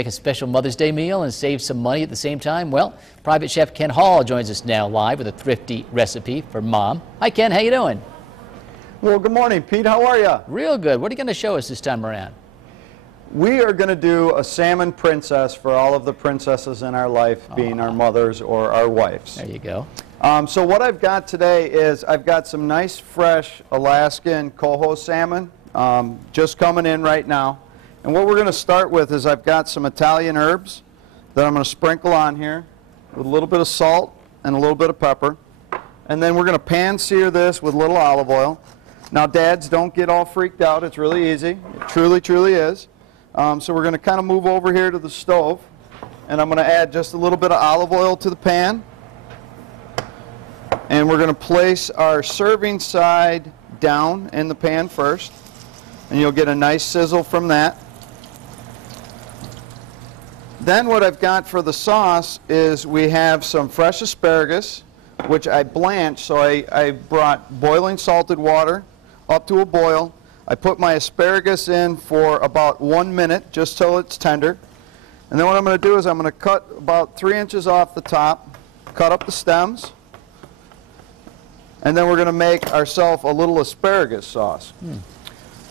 Make a special Mother's Day meal and save some money at the same time? Well, Private Chef Ken Hall joins us now live with a thrifty recipe for Mom. Hi, Ken. How you doing? Well, good morning, Pete. How are you? Real good. What are you going to show us this time around? We are going to do a salmon princess for all of the princesses in our life, being our mothers or our wives. There you go. So what I've got today is I've got some nice, fresh Alaskan coho salmon just coming in right now. And what we're going to start with is I've got some Italian herbs that I'm going to sprinkle on here with a little bit of salt and a little bit of pepper. And then we're going to pan sear this with a little olive oil. Now, dads, don't get all freaked out. It's really easy. It truly, truly is. So we're going to kind of move over here to the stove. And I'm going to add just a little bit of olive oil to the pan. And we're going to place our serving side down in the pan first. And you'll get a nice sizzle from that. Then what I've got for the sauce is we have some fresh asparagus, which I blanched. So I brought boiling salted water up to a boil. I put my asparagus in for about 1 minute, just till it's tender. And then what I'm going to do is I'm going to cut about 3 inches off the top, cut up the stems, and then we're going to make ourselves a little asparagus sauce.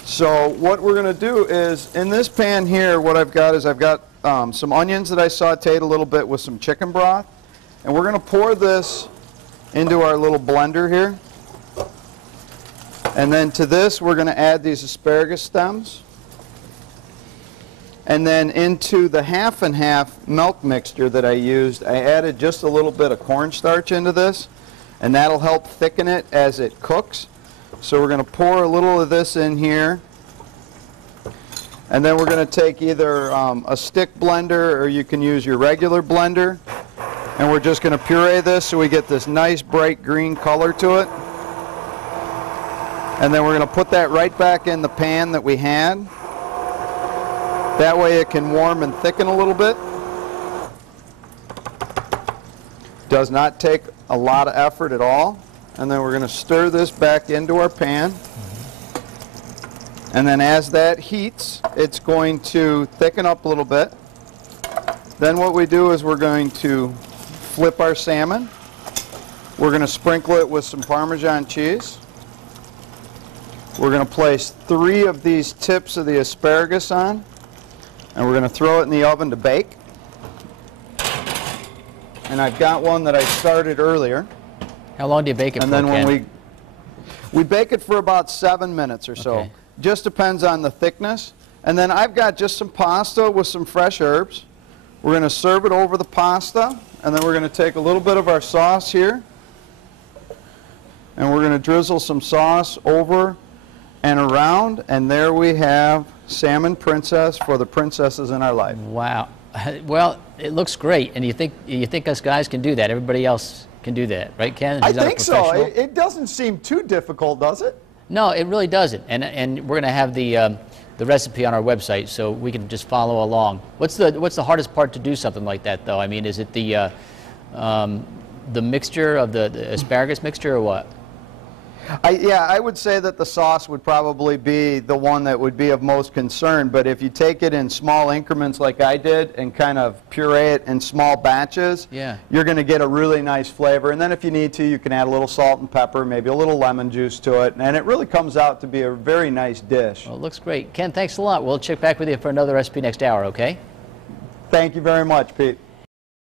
So what we're going to do is, in this pan here, what I've got is I've got some onions that I sauteed a little bit with some chicken broth. And we're going to pour this into our little blender here. And then to this, we're going to add these asparagus stems. And then into the half and half milk mixture that I used, I added just a little bit of cornstarch into this. And that'll help thicken it as it cooks. So we're going to pour a little of this in here. And then we're going to take either a stick blender, or you can use your regular blender. And we're just going to puree this so we get this nice bright green color to it. And then we're going to put that right back in the pan that we had. That way it can warm and thicken a little bit. Does not take a lot of effort at all. And then we're going to stir this back into our pan. And then as that heats, it's going to thicken up a little bit. Then what we do is we're going to flip our salmon. We're going to sprinkle it with some Parmesan cheese. We're going to place 3 of these tips of the asparagus on. And we're going to throw it in the oven to bake. And I've got one that I started earlier. How long do you bake it for, And then Ken? when we bake it for about 7 minutes or so. Okay. Just depends on the thickness. And then I've got just some pasta with some fresh herbs. We're going to serve it over the pasta. And then we're going to take a little bit of our sauce here. And we're going to drizzle some sauce over and around. And there we have Salmon Princess for the princesses in our life. Wow. Well, it looks great. And you think us guys can do that? Everybody else can do that, right, Ken? I think so. It doesn't seem too difficult, does it? No, it really doesn't. And we're going to have the recipe on our website, so we can just follow along. What's the hardest part to do something like that, though? I mean, is it the mixture of the asparagus mixture, or what? Yeah, I would say that the sauce would probably be the one that would be of most concern, but if you take it in small increments like I did and kind of puree it in small batches, you're going to get a really nice flavor. And then if you need to, you can add a little salt and pepper, maybe a little lemon juice to it, and it really comes out to be a very nice dish. Well, it looks great. Ken, thanks a lot. We'll check back with you for another recipe next hour, okay? Thank you very much, Pete.